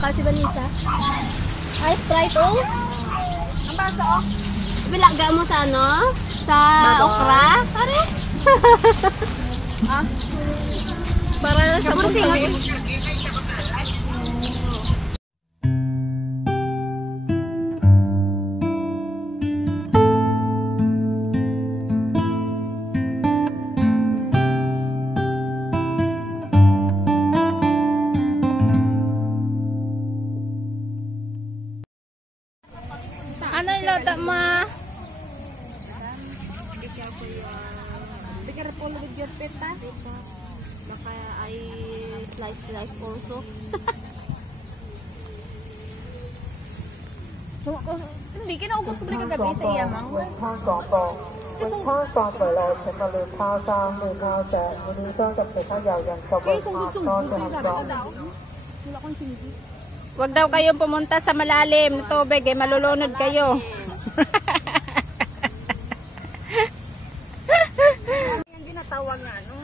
bakal si Vanessa. Ay, Sprite, oh. Ang baso, oh. Bilaga mo sa ano? Sa okra? Pare? Ah? Para sa pagkain. Ano yung lata, ma? Bigyan po with your pita. Baka ay slice also. So, hindi, kinaugot ko rin kagabi sa iyamang. Huwag daw kayong pumunta sa malalim na tubig, eh, malulunod kayo. Ang ginatawag nga, ano?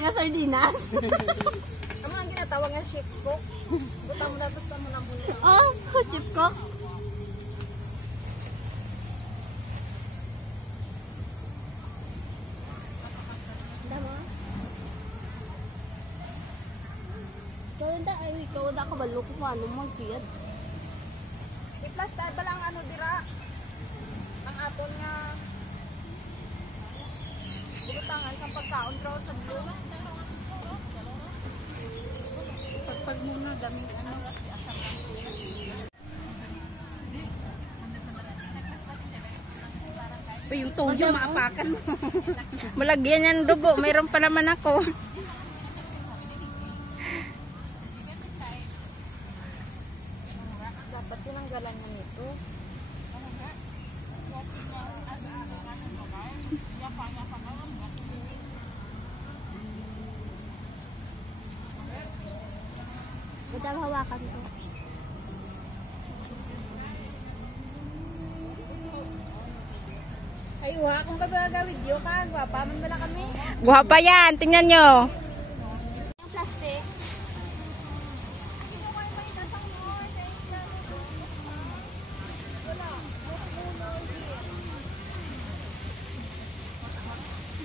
Nga sardinas. Ano ang ginatawag nga ship cook? Buta mo na ito sa mga muna. Oh, chip ko. Ikaw na kabalo ko ano mag-kiyad. I-plastar ba lang ano dira? Ang apon nga butangan sa pagkaon raw sa blue. Pagpag muna gamit ano asam lang. Yung toyo maapakan mo. Malagyan yan dugo, mayroon pa naman ako. Dapat tinanggalan niya nito. Budang hawakan ko. Ay, kung video ka, guwapa man bala kami. Guwapa yan, tingnan nyo. Yung plastic.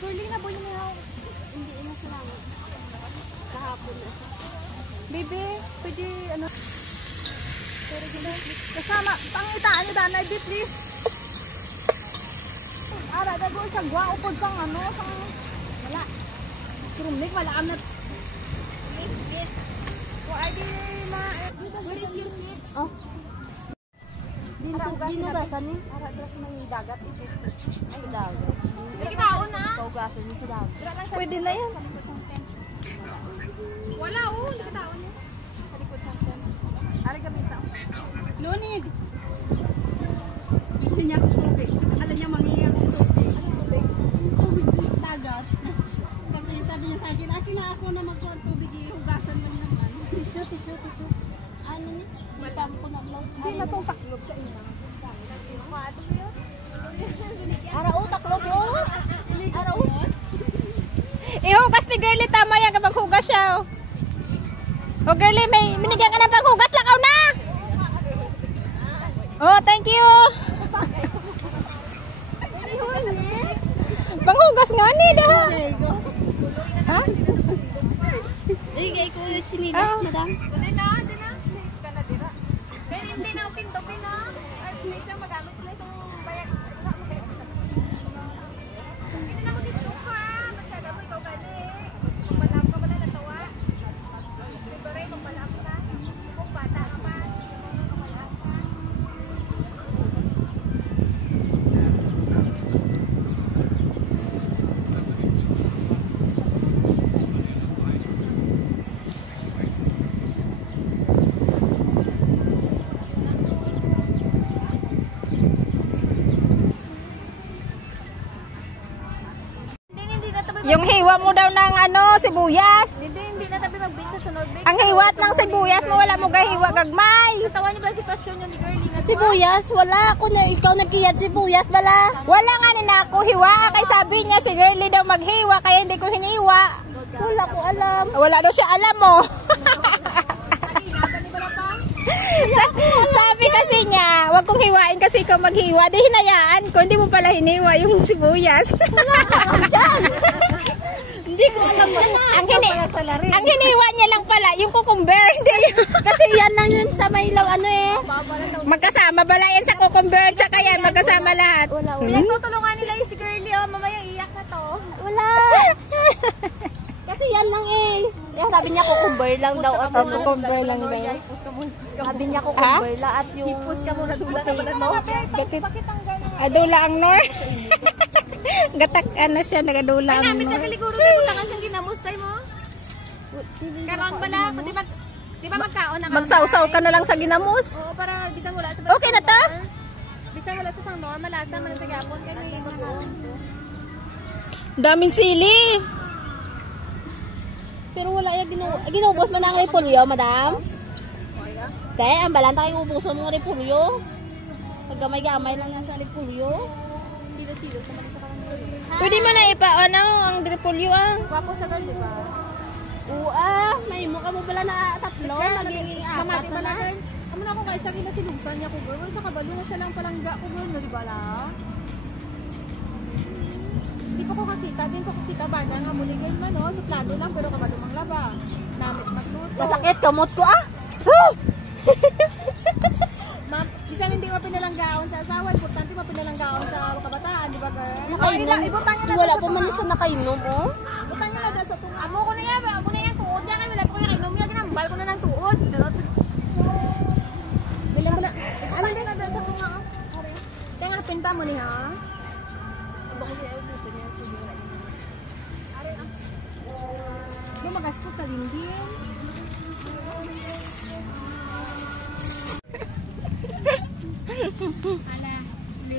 Girlie na po yung hindi na sila kahapon na. Baby, pwede ano? Kasama, pangitaan nyo daan na, please. Ara, dago sa gwa, upod sang ano, sang wala. Krumlik, wala am na. Kit. Wala di ma. Where is your kit? Oh. Dino ba sa ni? Ara, dras mang dagat ito. Ay, dagat. Ay, kitaon na. Kaugasan niyo sa dagat. Pwede na yan. Wala, oh, hindi kitaon niya. Sa likod sang tent. Ara, gamita. Lunid. Hindi niya ako tubig. Alam niya mangiyak ako tubig. Tubig dagat. Kasi sabi niya sa akin, akin na ako na magkuhan tubig. Hugasan lang naman. Tissue. Ano ni? Itam ko na lang. Hindi na itong taklog sa ina. Ara taklog oh. Ara Ihugas ni Girlie, tama yan kapag hugas siya. Oh, Girlie, may binigyan ka ng panghugas, lakaw na! Oh, thank you! Panghugas nga ni, dah! Ha? Igay ko yung sinilas, madam. Hindi na. Safe ka na, dira. Pero hindi na, tintokin na. At may isang magamit sila itong bayak. Hindi na mag-itlog ka. Masyada mo ikaw gani. Kung malap ka pala natawa. Siyempre, kung malap ka. Kung bata ka pa. Kung malap ka. Yung hiwa mo daw ng ano, sibuyas. Hindi na tabi mag-bake sa sunod. Ang hiwat ng sibuyas mo, wala mo gahiwa gagmay. Tawa niyo ba si pasyon niya ni Girlie? Sibuyas, wala ako na ikaw nagkiyad sibuyas bala. Wala nga ni na ako hiwa. Kay sabi niya si Girlie daw maghiwa, kaya hindi ko hiniwa. Wala ko alam. Wala daw siya alam mo. wag kong hiwain kasi ikaw maghiwa. Di hinayaan ko, hindi mo pala hiniwa yung sibuyas. Hindi ko alam yan na. Ang hiniwa niya lang pala, yung cucumber. Hindi yun. Kasi yan lang yun sa may law, ano eh. Magkasama bala yan sa cucumber, tsaka yan, magkasama lahat. Wala. Pinagtutulungan nila yung si Girlie, oh. Mamaya iyak na to. Wala. Kasi yan lang eh. Sabi niya cucumber lang daw. At Cucumber lang daw. sabi niya cucumber lang at yung... Ipus ka muna, dula ka pala to. Bakit ang gano'n? Adula ang nor. Gatak ano siya, nagadula Ay, ang namin nor. ka galiguro tayo, butangan siyang ginamustay mo. Karoon pala, di ba magkaon na Magsawsaw ka na lang sa ginamos. Oo, para bisan wala sa Okay na ta? Bisan wala sa sang normal, malasa man sa gapon kay may magkaon. Daming sili. Pero wala yung ginubos man ang repolyo, madam. Kaya ang balanta kayo ubuso mo repolyo. Paggamay-gamay lang yan sa repolyo. Silo-silo sa mali sa kanang. Pwede mo na ipaano ang repolyo ah. Wapo sa doon, di ba? Oo may mukha mo pala na tatlo, magiging apat na na. Amo na ako kay sa kinasilugsan niya ko, girl. Sa kabalo na siya lang palangga ko, girl, no, di ba la? Di pa ko kakita, din ko kakita baga nga muli girl man, no? Suplado lang, pero kabalo mang laba. Namit magluto. Masakit, kamot ko ah! Ma'am, bisan hindi mapinalanggaon sa asawa, importante mapinalanggaon sa kabataan, di ba, girl? Nakainom. Ibutang niyo na Wala sa pa man tunga. yung sa nakainom, oh. Ibutang niyo na sa tunga. Amo ko na yan, amo na yan tuod niya, kaya wala po yung kainom niya, ginambal ko na ng tuod. Charot. Bila mo na. Ano din na sa tunga, oh? Kaya nga, pinta mo niya, ha? Magastos ka din din.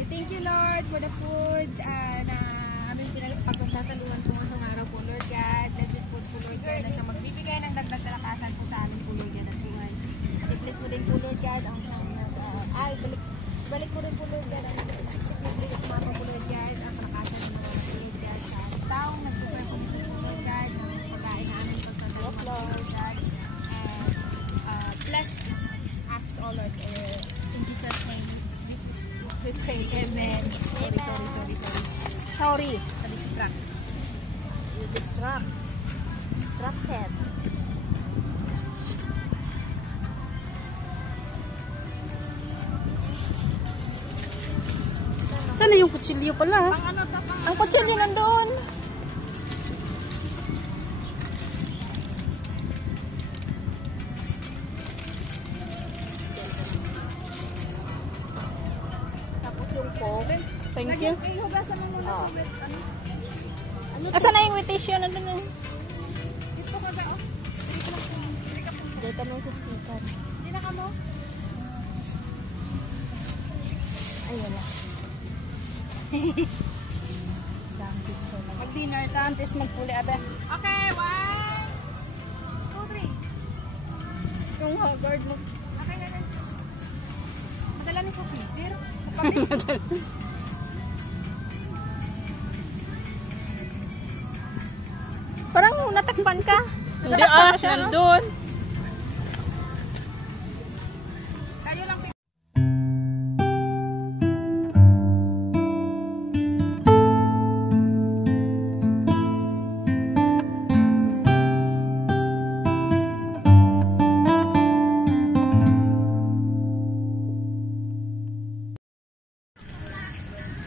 Thank you Lord for the food na aming pagsasaluhan po ngayong araw po Lord God. Bless this food po Lord God na siyang magbibigay ng dagdag na lakasan po sa amin po Lord God at Tuhan. At bless mo din po Lord God ang balik mo rin po Lord God ang siksik yung balik at mama po Lord God ang lakasan ng mga Lord God sa taong nagpupray po Lord God ng pagkain na aming pagsasaluhan po Lord God. Bless us all Lord in Jesus name. We pray, amen. Sorry. Sa distract. You distracted. Sana yung kutsilyo pala? Ang kutsilyo nandun. Tapos yung coke. Thank you. Hugasan mo muna sa wet. Asa na yung wet tissue nandun eh? Dito ka ba? Oh. Dito na sa sikat. Hindi na ka mo? Ay, wala. Mag-dinner ta, antes magpuli abe. Okay, 1, 2, 3. Yung Harvard mo. Okay na. Madala ni sa filter. Sa pamit. Parang natakpan ka. Hindi nandun. Kayo lang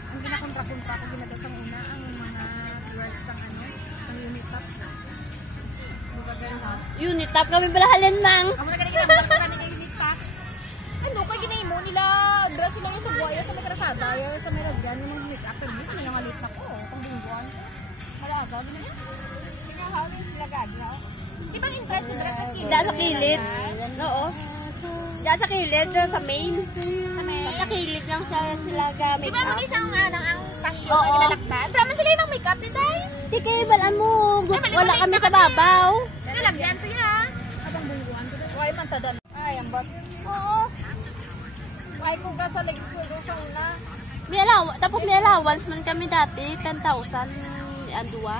ang ginakontra-kontra ko ginagawa sa una ang mga words ng ng unit top. Buka ganun ha? Unit top kami balahalan lang. Amo na ganun ginambal ko kanina yung unit top. Ano kay ginay mo nila dress sila yung sa buhaya sa may krasada yung sa may lagyan yung unit after mo ano yung alit na ko pang bungguan. Malaga gina niya. Kinahawin sila gagi ha. Di ba yung dress yung dress na skin? Diyan sa kilid. Oo. Diyan sa kilid, diyan sa main. Sa kilid lang sila gamit. Di ba mo isang ang spasyo Oo. na ginalakban? Pero man sila yung make-up ni Tay. Di kayo balaan mo. Wala kami sa babaw. Nalagyan to yan. Abang bungguan ko. Why man tadan? Ay, ang bat. Oo. Why kung ka sa legs ko sa una? Tapos may allowance man kami dati. 10,000 ang duwa.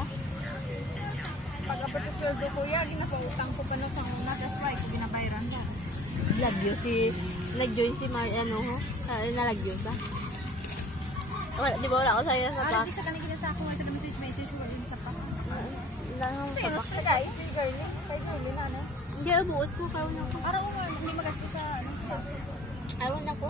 Pag abot sa sweldo ko yan, ginapautang ko pa na sa una. That's why ko ginabayaran na. Love you si nag-join si Mariano ho. Nalagyan ba? Wala, di ba wala ako sa'yo sa Para pack? di sa kanina sa ako, sa message mo yung sa pa. Lang sa pack. Guys, si Girlie. Kay Girlie na, ano? Hindi, buot ko. Karoon ako. Para hindi magastos sa ano. Karoon ako.